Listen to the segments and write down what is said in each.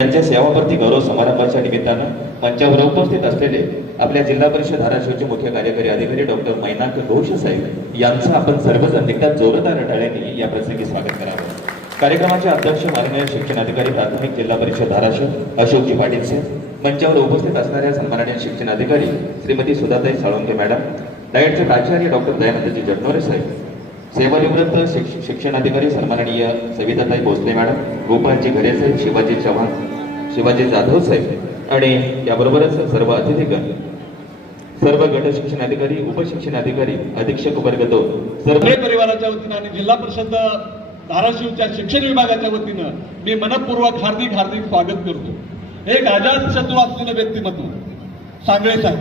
त्यांच्या सेवाप्रती गौरव समारंभाच्या निमित्तानं मंचावर उपस्थित असलेले आपल्या जिल्हा परिषद धाराशिवचे मुख्य कार्यकारी अधिकारी डॉक्टर मैनाक घोष साहेब यांचं आपण सर्वजण एकदा जोरदार टाळ्यांनी या प्रसंगी स्वागत करावं. कार्यक्रमाचे अध्यक्ष माननीय शिक्षणाधिकारी प्राथमिक जिल्हा परिषद धाराशिव अशोकजी पाटील साहेब मंचावर उपस्थित असणाऱ्या सन्माननीय शिक्षणाधिकारी श्रीमती सुधाताई साळुंके मॅडम डायटचे प्राचार्य डॉक्टर दयानंदजी जटनोरे साहेब सेवानिवृत्त शिक्ष- शिक्षणाधिकारी सन्माननीय सविताताई भोसले मॅडम गोपालजी घरे साहेब शिवाजी चव्हाण शिवाजी जाधव साहेब आणि याबरोबरच सर्व अतिथीगण सर्व गट शिक्षणाधिकारी उपशिक्षणाधिकारी अधीक्षक वर्ग दोन सर्व सर्व परिवाराच्या वतीनं आणि जिल्हा परिषद धाराशिवच्या शिक्षण विभागाच्या वतीनं मी मनपूर्वक हार्दिक हार्दिक स्वागत करतो. एक आजाद शत्रू असलेलं व्यक्तिमत्व सांगळे साहेब.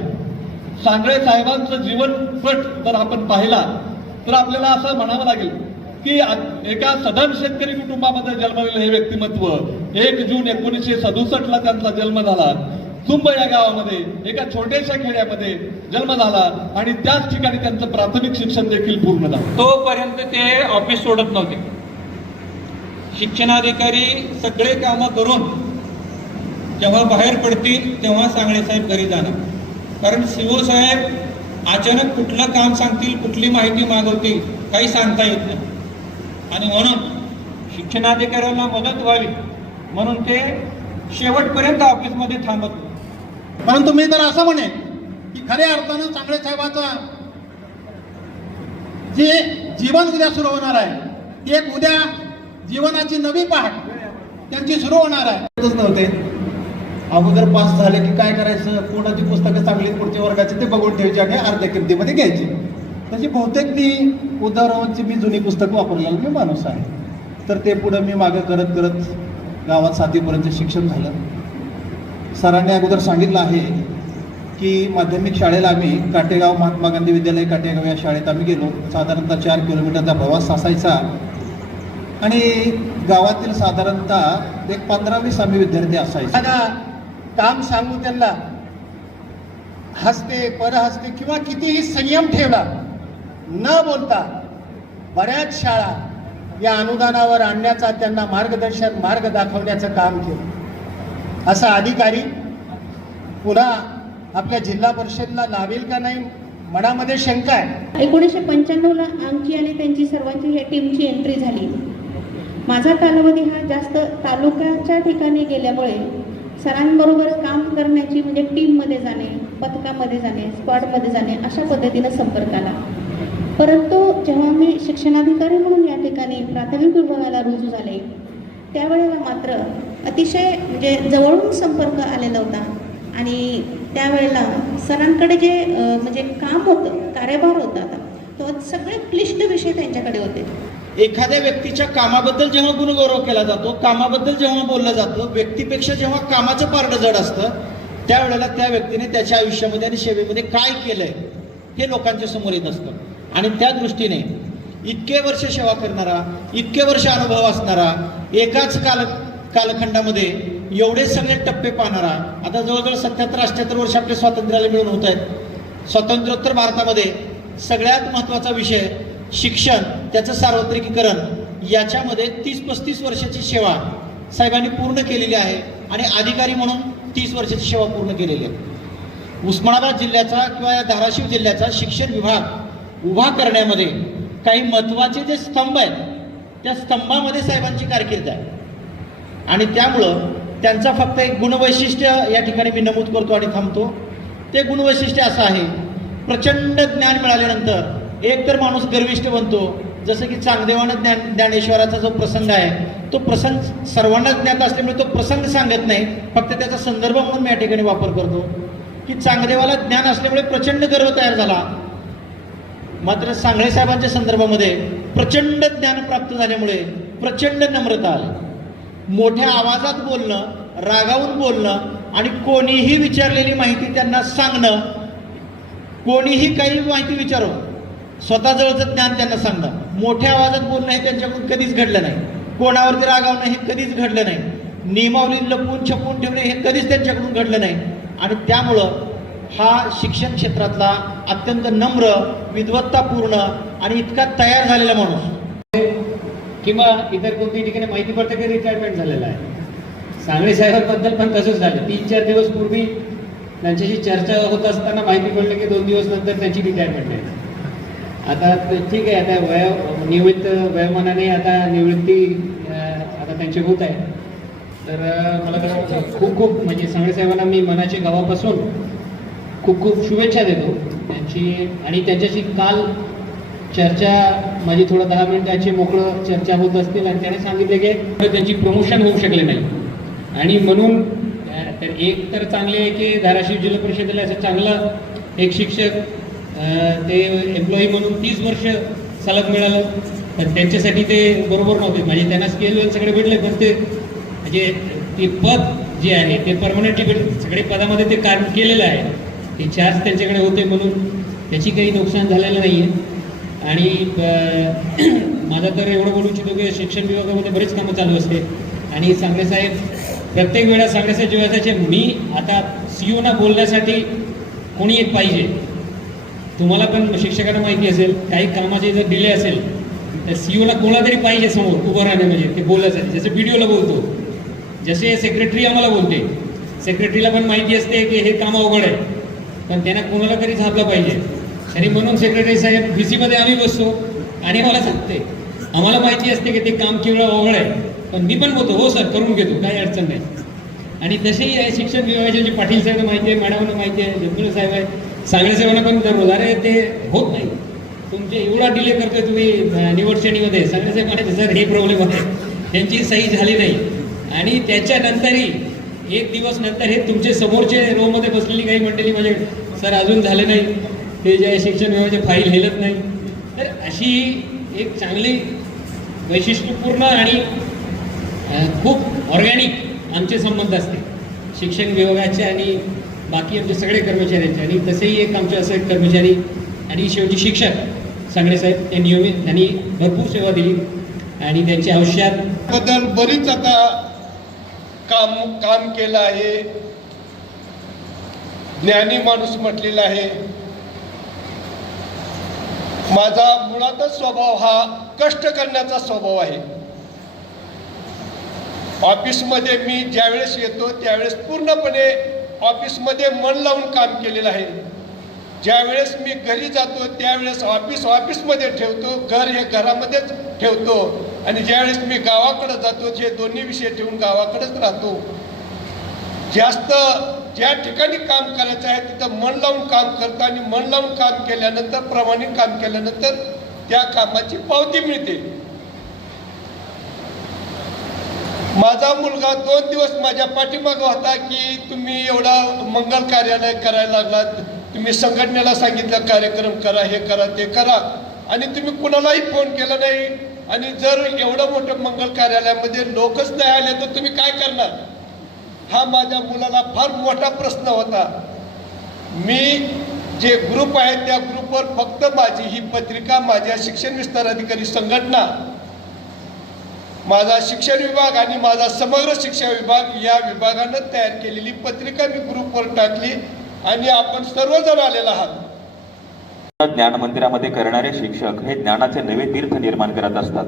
सांगळे साहेबांचं जीवनपट जर आपण पाहिला तर आपल्याला असं म्हणावं लागेल की एका सदन शेतकरी कुटुंबामध्ये जन्मलेलं हे व्यक्तिमत्व एक जून एकोणीसशे सदुसष्टला त्यांचा जन्म झाला. तुंब या गावामध्ये एका छोट्याशा खेड्यामध्ये जन्म झाला आणि त्याच ठिकाणी त्यांचं प्राथमिक शिक्षण देखील पूर्ण झालं. तोपर्यंत ते ऑफिस सोडत नव्हते. शिक्षणाधिकारी सगळे कामं करून जेव्हा बाहेर पडतील तेव्हा सांगळे साहेब घरी जाणार. कारण शिवसाहेब अचानक कुठलं काम सांगतील कुठली माहिती मागवतील काही सांगता येत नाही. आणि म्हणून शिक्षणाधिकाऱ्यांना मदत व्हावी म्हणून ते शेवटपर्यंत ऑफिसमध्ये थांबत होते. परंतु मी तर असं म्हणेन की खऱ्या अर्थानं चांगले साहेबाचा जे जीवन उद्या सुरू होणार आहे ती एक उद्या जीवनाची नवी पहाट त्यांची सुरू होणार आहे. नव्हते. अगोदर पास झाले की काय करायचं? कोणाची पुस्तकं चांगली पुढच्या वर्गाची ते बघून ठेवायची आणि अर्ध्या किमतीमध्ये घ्यायची. तशी बहुतेक मी उदाहरणांची मी जुनी पुस्तकं वापरलेलं मी माणूस आहे. तर ते पुढं मी मागं करत करत गावात सातवीपर्यंत शिक्षण झालं. सरांनी अगोदर सांगितलं आहे की माध्यमिक शाळेला आम्ही काटेगाव महात्मा गांधी विद्यालय काटेगाव या शाळेत आम्ही गेलो. साधारणतः चार किलोमीटरचा प्रवास असायचा. आणि गावातील साधारणतः एक पंधरा वीस आम्ही विद्यार्थी असायचे. काम सांगू त्यांना हसते परहसते किंवा कितीही संयम ठेवला न बोलता बऱ्याच शाळा या अनुदानावर आणण्याचा त्यांना मार्गदर्शन मार्ग दाखवण्याचं काम केलं. असा अधिकारी पुन्हा आपल्या जिल्हा परिषदला लावेल का नाही मनामध्ये शंका आहे. एकोणीसशे पंच्याण्णवला आमची आणि त्यांची सर्वांची या टीमची एंट्री झाली. माझा कालावधी हा जास्त तालुक्याच्या ठिकाणी गेल्यामुळे सरांबरोबर काम करण्याची म्हणजे टीममध्ये जाणे पथकामध्ये जाणे स्क्वॉडमध्ये जाणे अशा पद्धतीनं संपर्क आला. परंतु जेव्हा मी शिक्षणाधिकारी म्हणून या ठिकाणी प्राथमिक विभागाला रुजू झाले त्यावेळेला मात्र अतिशय म्हणजे जवळून संपर्क आलेला होता. आणि त्यावेळेला सरांकडे जे म्हणजे काम होतं कार्यभार होता आता तो सगळे क्लिष्ट विषय त्यांच्याकडे होते. एखाद्या व्यक्तीच्या कामाबद्दल जेव्हा गुणगौरव केला जातो कामाबद्दल जेव्हा बोललं जातं व्यक्तीपेक्षा जेव्हा कामाचं पारडं जड असतं त्यावेळेला त्या व्यक्तीने त्याच्या आयुष्यामध्ये आणि सेवेमध्ये काय केलंय हे लोकांच्या समोर येत असतं. आणि त्या दृष्टीने इतके वर्ष सेवा करणारा इतके वर्ष अनुभव असणारा एकाच काल कालखंडामध्ये एवढे सगळे टप्पे पाहणारा आता जवळजवळ सत्याहत्तर अठ्याहत्तर वर्ष आपल्या स्वातंत्र्याला मिळून होत आहेत. स्वातंत्र्योत्तर भारतामध्ये सगळ्यात महत्त्वाचा विषय शिक्षण त्याचं सार्वत्रिकीकरण याच्यामध्ये तीस पस्तीस वर्षाची सेवा साहेबांनी पूर्ण केलेली आहे आणि अधिकारी म्हणून तीस वर्षाची सेवा पूर्ण केलेली आहे. उस्मानाबाद जिल्ह्याचा किंवा या धाराशिव जिल्ह्याचा शिक्षण विभाग उभा करण्यामध्ये काही महत्त्वाचे जे स्तंभ आहेत त्या स्तंभामध्ये साहेबांची कारकीर्द आहे. आणि त्यामुळं त्यांचा फक्त एक गुणवैशिष्ट्य या ठिकाणी मी नमूद करतो आणि थांबतो. ते गुणवैशिष्ट्य असं आहे प्रचंड ज्ञान मिळाल्यानंतर एक तर माणूस गर्विष्ठ बनतो. जसं की चांगदेवानं ज्ञान ज्ञानेश्वराचा जो प्रसंग आहे तो प्रसंग सर्वांना ज्ञात असल्यामुळे तो प्रसंग सांगत नाही. फक्त त्याचा संदर्भ म्हणून मी या ठिकाणी वापर करतो. की चांगदेवाला ज्ञान असल्यामुळे प्रचंड गर्व तयार झाला. मात्र सांगळे साहेबांच्या संदर्भामध्ये प्रचंड ज्ञान प्राप्त झाल्यामुळे प्रचंड नम्रता आली. मोठ्या आवाजात बोलणं रागावून बोलणं आणि कोणीही विचारलेली माहिती त्यांना सांगणं कोणीही काही माहिती विचारो स्वतःजवळचं ज्ञान त्यांना सांगणं. मोठ्या आवाजात बोलणं हे त्यांच्याकडून कधीच घडलं नाही. कोणावरती रागावणं हे कधीच घडलं नाही. नियमावली लपवून छपवून ठेवणे हे कधीच त्यांच्याकडून घडलं नाही. आणि त्यामुळं हा शिक्षण क्षेत्रातला अत्यंत नम्र विद्वत्तापूर्ण आणि इतका तयार झालेला माणूस. किंवा इतर कोणत्याही ठिकाणी माहिती पडते की रिटायरमेंट झालेला आहे. सांगळे साहेबांबद्दल पण तसंच झालं. तीन चार दिवस पूर्वी त्यांच्याशी चर्चा होत असताना माहिती पडलं की दोन दिवस नंतर त्यांची रिटायरमेंट आहे. आता ठीक आहे आता वय निवृत्त वयोमानाने आता निवृत्ती आता त्यांची होत आहे. तर मला तर खूप खूप म्हणजे सांगळे साहेबांना मी मनाच्या गावापासून खूप खूप शुभेच्छा देतो. त्यांची आणि त्यांच्याशी काल चर्चा माझी थोडं दहा मिनिटाची मोकळं चर्चा होत असतील आणि त्याने सांगितले की त्यांची प्रमोशन होऊ शकले नाही. आणि म्हणून तर एक तर चांगले आहे की धाराशिव जिल्हा परिषदेला असं चांगलं एक शिक्षक ते एम्प्लॉई म्हणून तीस वर्ष सलग मिळालं. तर त्यांच्यासाठी ते बरोबर नव्हते. म्हणजे त्यांना स्केल सगळे भेटले पण ते म्हणजे ते पद जे आहे ते परमनंटली भेट सगळे पदामध्ये ते काम केलेलं आहे. ते चार्ज त्यांच्याकडे होते म्हणून त्याची काही नुकसान झालेलं नाही आहे आणि माझा तर एवढं बोलू इच्छितो की शिक्षण विभागामध्ये बरेच कामं चालू असते. आणि सांगळे साहेब प्रत्येक वेळा सांगळे साहेब जेव्हा मी आता सी ना बोलण्यासाठी कोणी एक पाहिजे. तुम्हाला पण शिक्षकांना माहिती असेल काही कामाचे जर डिले असेल तर सी ओला कोणा तरी पाहिजे समोर उभं राहणे म्हणजे ते बोलायसाठी जसं व्हिडिओला बोलतो जसे सेक्रेटरी आम्हाला बोलते सेक्रेटरीला पण माहिती असते की हे काम अवघड आहे पण त्यांना कोणाला तरी झापलं पाहिजे. आणि म्हणून सेक्रेटरी साहेब बीसीमध्ये आम्ही बसतो आणि मला सांगते. आम्हाला माहिती असते की ते काम केवळ अवघड आहे पण मी पण बोलतो हो सर करून घेतो काही अडचण नाही. आणि तसेही आहे शिक्षण विभागाचे जे पाटील साहेब माहिती आहे मॅडमांना माहिती आहे जगमुळे साहेब आहे सांगणे साहेबांना पण दररोज अरे ते होत नाही. तुमचे एवढा डिले करतोय तुम्ही निवडश्रेणीमध्ये निवड श्रेणीमध्ये. सांगणे म्हणायचे सर हे प्रॉब्लेम आहे त्यांची सही झाली नाही. आणि त्याच्यानंतरही एक दिवस नंतर हे तुमचे समोरचे रोमध्ये बसलेली काही मंडळी म्हणजे सर अजून झाले नाही. ते जे शिक्षण विभागाचे फाईल हेलत नाही. तर अशी एक चांगली वैशिष्ट्यपूर्ण आणि खूप ऑर्गॅनिक आमचे संबंध असते. शिक्षण विभागाचे आणि बाकी आमचे सगळे कर्मचाऱ्यांचे आणि तसेही एक आमचे असे एक कर्मचारी आणि शेवटी शिक्षक सांगणे साहेब ते नियमित त्यांनी भरपूर सेवा दिली आणि त्यांच्या आयुष्यात बद्दल बरीच आता काम काम केलं आहे. ज्ञानी माणूस म्हटलेला आहे. माझा मुळातच स्वभाव हा कष्ट करण्याचा स्वभाव आहे. ऑफिसमध्ये मी ज्यावेळेस येतो त्यावेळेस पूर्णपणे ऑफिसमध्ये मन लावून काम केलेलं आहे. ज्यावेळेस मी घरी जातो त्यावेळेस ऑफिस ऑफिसमध्ये ठेवतो घर हे घरामध्येच ठेवतो. आणि ज्यावेळेस मी गावाकडे जातो हे दोन्ही विषय ठेवून गावाकडेच राहतो. जास्त ज्या ठिकाणी काम करायचं आहे तिथं मन लावून काम करतो आणि मन लावून काम केल्यानंतर प्रमाणित काम केल्यानंतर त्या कामाची पावती मिळते. माझा मुलगा दोन दिवस माझ्या पाठीमागं होता की तुम्ही एवढा मंगल कार्यालय करायला लागलात. तुम्ही संघटनेला सांगितलं कार्यक्रम करा हे करा ते करा. आणि तुम्ही कुणालाही फोन केला नाही. आणि जर एवढं मोठं मंगल कार्यालयामध्ये लोकच नाही आले तर तुम्ही काय करणार? हा माझ्या मुलाला फार मोठा प्रश्न होता. मी जे ग्रुप आहे त्या ग्रुपवर फक्त माझी ही पत्रिका माझ्या शिक्षण विस्तार अधिकारी संघटना माझा शिक्षण विभाग आणि माझा समग्र शिक्षण विभाग या विभागानं तयार केलेली पत्रिका मी ग्रुपवर टाकली आणि आपण सर्वजण आलेला आहात. ज्ञान मंदिरामध्ये करणारे शिक्षक हे ज्ञानाचे नवे तीर्थ निर्माण करत असतात.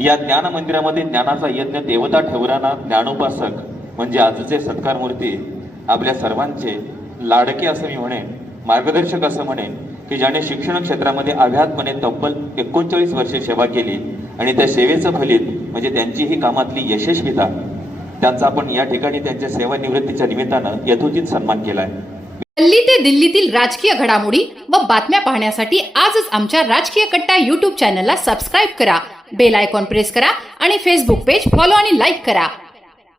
या ज्ञान मंदिरामध्ये ज्ञानाचा यज्ञ देवता ठेवणारा ज्ञानोपासक म्हणजे आजचे सत्कारमूर्ती आपल्या सर्वांचे लाडके असं मी म्हणेन मार्गदर्शक असं म्हणेन की ज्याने शिक्षण क्षेत्रामध्ये अव्याहतपणे तब्बल एकोणचाळीस वर्षे सेवा केली आणि त्या सेवेचं फलित म्हणजे त्यांची ही कामातली यशस्वीता त्यांचा आपण या ठिकाणी त्यांच्या सेवानिवृत्तीच्या निमित्तानं यथोचित सन्मान केला आहे दिल्ली ते दिल्लीतील राजकीय घडामोडी व बातम्या पाहण्यासाठी आजच आमच्या राजकीय कट्टा युट्यूब चॅनलला सबस्क्राईब करा. बेल आयकॉन प्रेस करा आणि फेसबुक पेज फॉलो आणि लाईक करा.